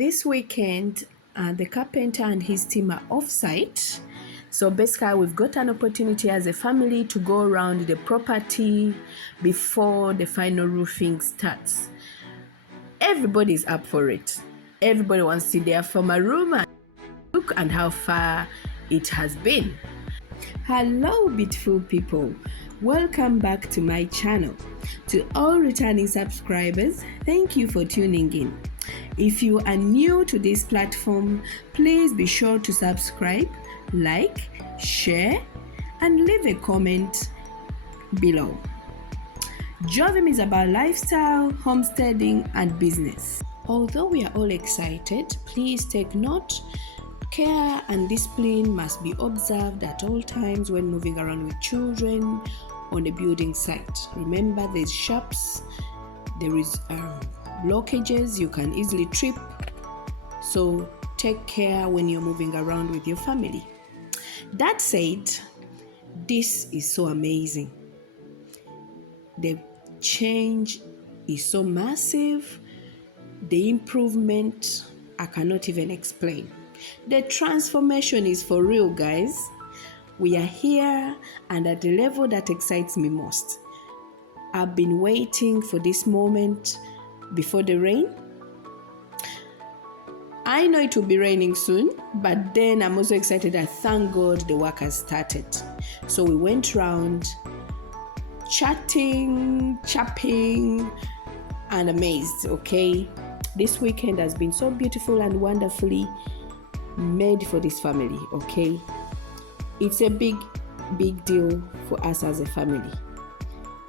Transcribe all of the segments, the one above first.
This weekend, the carpenter and his team are off-site. So basically, we've got an opportunity as a family to go around the property before the final roofing starts. Everybody's up for it. Everybody wants to see there from a room and look and how far it has been. Hello, beautiful people. Welcome back to my channel. To all returning subscribers, thank you for tuning in. If you are new to this platform, please be sure to subscribe, like, share, and leave a comment below. Jovim is about lifestyle, homesteading, and business. Although we are all excited, please take note. Care and discipline must be observed at all times when moving around with children on a building site. Remember, there's sharps, there is blockages, you can easily trip. So take care when you're moving around with your family. That said, this is so amazing. The change is so massive. The improvement, I cannot even explain. The transformation is for real, guys. We are here and at the level that excites me most. I've been waiting for this moment before the rain. I know it will be raining soon, but then I'm also excited that thank God the work has started. So we went round chatting, chapping, and amazed, okay? This weekend has been so beautiful and wonderfully made for this family, okay? It's a big deal for us as a family.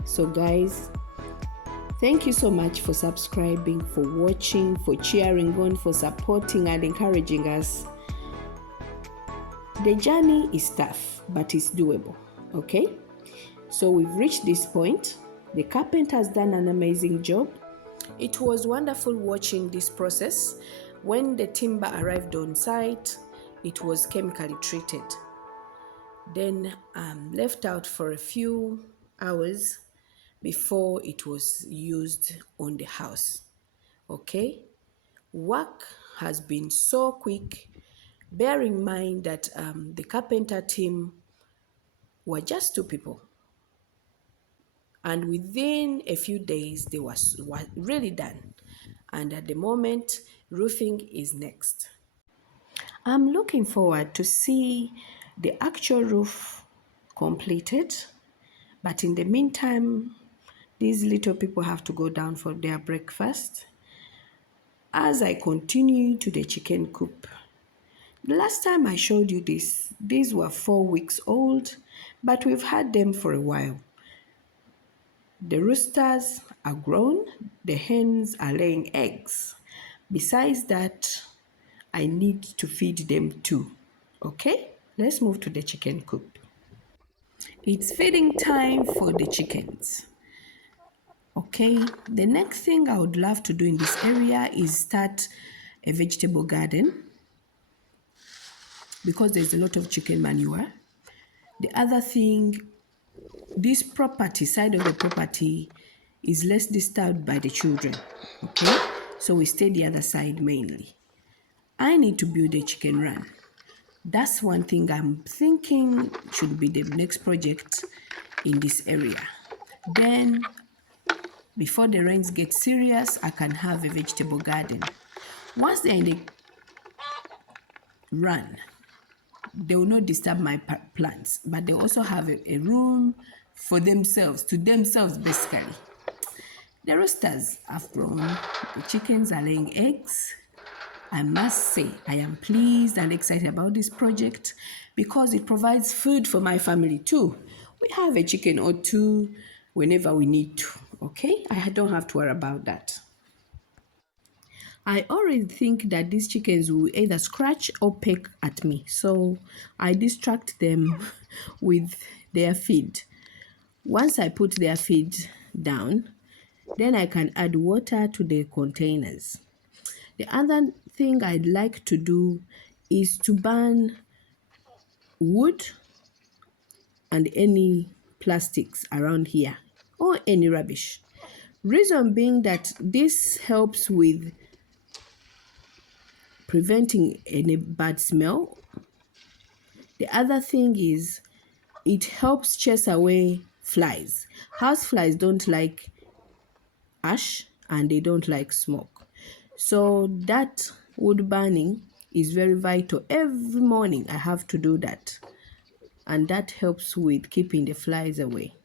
So guys, thank you so much for subscribing, for watching, for cheering on, for supporting and encouraging us. The journey is tough, but it's doable, okay? So we've reached this point. The carpenter has done an amazing job. It was wonderful watching this process. When the timber arrived on site, it was chemically treated. Then left out for a few hours before it was used on the house. Okay? Work has been so quick. Bear in mind that the carpenter team were just 2 people. And within a few days, they were really done. And at the moment, roofing is next. I'm looking forward to see the actual roof completed. But in the meantime, these little people have to go down for their breakfast. As I continue to the chicken coop. The last time I showed you this, these were 4 weeks old, but we've had them for a while. The roosters are grown, the hens are laying eggs. Besides that, I need to feed them too. Okay, let's move to the chicken coop. It's feeding time for the chickens. Okay, the next thing I would love to do in this area is start a vegetable garden because there's a lot of chicken manure. The other thing, this property, side of the property, is less disturbed by the children. Okay, so we stay the other side mainly. I need to build a chicken run. That's one thing I'm thinking should be the next project in this area. Then, before the rains get serious, I can have a vegetable garden. Once they're in the run, they will not disturb my plants, but they also have a room for themselves, to themselves basically. The roosters have grown, the chickens are laying eggs. I must say, I am pleased and excited about this project because it provides food for my family too. We have a chicken or 2 whenever we need to, okay? I don't have to worry about that. I already think that these chickens will either scratch or peck at me, so I distract them with their feed. Once I put their feed down, then I can add water to the containers. The other thing I'd like to do is to burn wood and any plastics around here or any rubbish. Reason being that this helps with preventing any bad smell. The other thing is it helps chase away flies. House flies don't like ash and they don't like smoke. So that wood burning is very vital. Every morning I have to do that, and that helps with keeping the flies away.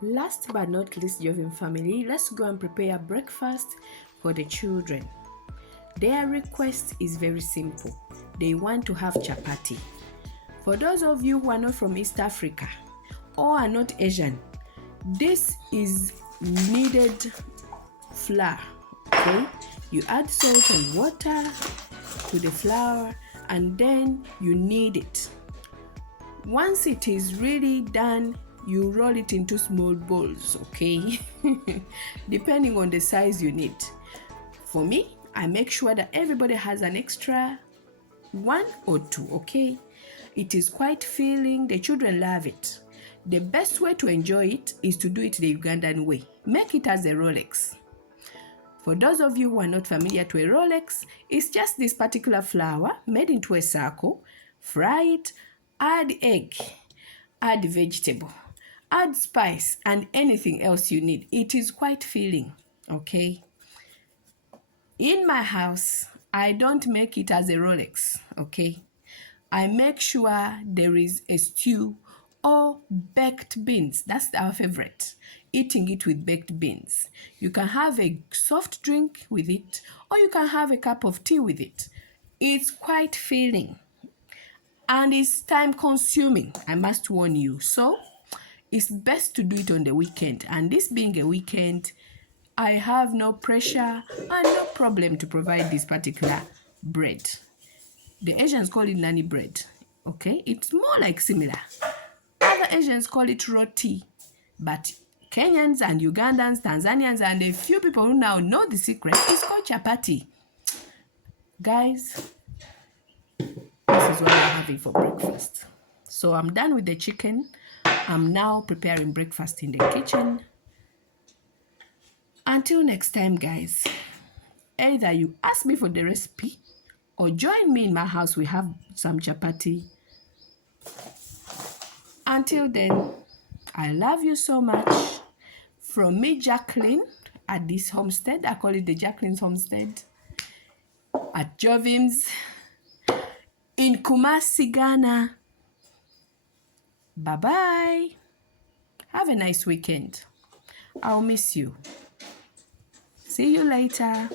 Last but not least, Jovim family, let's go and prepare breakfast for the children. Their request is very simple. They want to have chapati. For those of you who are not from East Africa or are not Asian, this is kneaded flour. Okay, you add salt and water to the flour and then you knead it. Once it is really done, you roll it into small balls, okay? Depending on the size you need. For me, I make sure that everybody has an extra 1 or 2, okay? It is quite filling. The children love it. The best way to enjoy it is to do it the Ugandan way. Make it as a Rolex. For those of you who are not familiar to a Rolex, it's just this particular flour made into a circle. Fry it, add egg, add vegetable, add spice and anything else you need. It is quite filling, okay? In my house, I don't make it as a Rolex, okay? I make sure there is a stew or baked beans. That's our favorite. Eating it with baked beans. You can have a soft drink with it, or you can have a cup of tea with it. It's quite filling and it's time consuming, I must warn you. So it's best to do it on the weekend. And this being a weekend, I have no pressure and no problem to provide this particular bread. The Asians call it nani bread, okay? It's more like similar. Other Asians call it roti, but Kenyans and Ugandans, Tanzanians, and a few people who now know the secret, it's called chapati. Guys, this is what we're having for breakfast. So I'm done with the chicken. I'm now preparing breakfast in the kitchen. Until next time, guys, either you ask me for the recipe or join me in my house. We have some chapati. Until then, I love you so much. From me, Jacqueline, at this homestead, I call it the Jacqueline's Homestead, at Jovim's, in Kumasi, Ghana. Bye-bye. Have a nice weekend. I'll miss you. See you later.